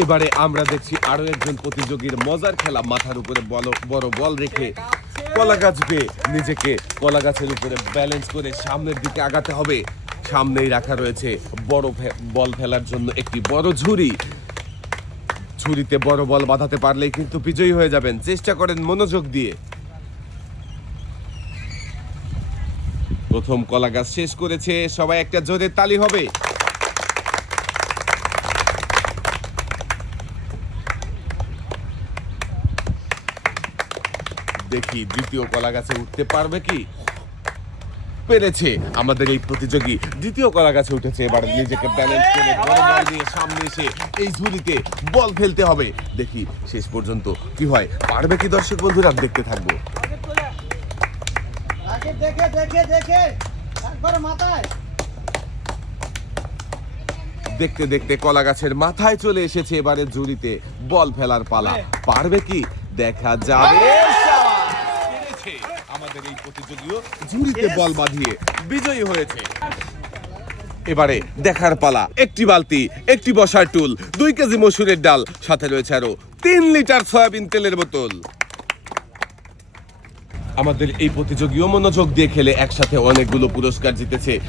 এবারে আমরা দেখছি আরও একজন প্রতিযোগীর মজার খেলা মাথার উপরে বড় বল রেখে কলা গাছ পেয়ে নিজেকে কলা গাছের উপরে ব্যালেন্স করে সামনের দিকে আগাতে হবে। সামনেই রাখা রয়েছে বড় বল ফেলার জন্য একটি বড় ঝুড়ি। ঝুড়িতে বড় বল বাঁধাতে পারলেই কিন্তু বিজয়ী হয়ে যাবেন। চেষ্টা করেন মনোযোগ দিয়ে। প্রথম কলা গাছ শেষ করেছে, সবাই একটা জোরে তালি হবে। দেখি দ্বিতীয় কলা গাছে উঠতে পারবে কি? পেরেছে আমাদের এই প্রতিযোগী। দ্বিতীয় কলা গাছে উঠেছে এবার নিজেকে ব্যালেন্স করে বড় বল নিয়ে সামনে এসে এই ঝুড়িতে বল ফেলতে হবে। দেখি শেষ পর্যন্ত কি হয়। পারবে কি দর্শক বন্ধুরা? দেখতে থাকব। দেখে দেখে দেখে। একবার মাথায়। দেখতে দেখতে কলা গাছের মাথায় চলে এসেছে এবারে ঝুড়িতে বল ফেলার পালা। পারবে কি? দেখা যাবে। পেরেছে। আমাদের এই প্রতিযোগীও ঝুড়িতে বল বাঁধিয়ে বিজয়ী হয়েছে। এবারে দেখার পালা একটি বালতি একটি বসার টুল দুই কেজি মসুরের ডাল সাথে রয়েছে আরও তিন লিটার সয়াবিন তেলের বোতল। আমাদের এই প্রতিযোগীও মনোযোগ দিয়ে খেলে একসাথে অনেকগুলো পুরস্কার জিতেছে।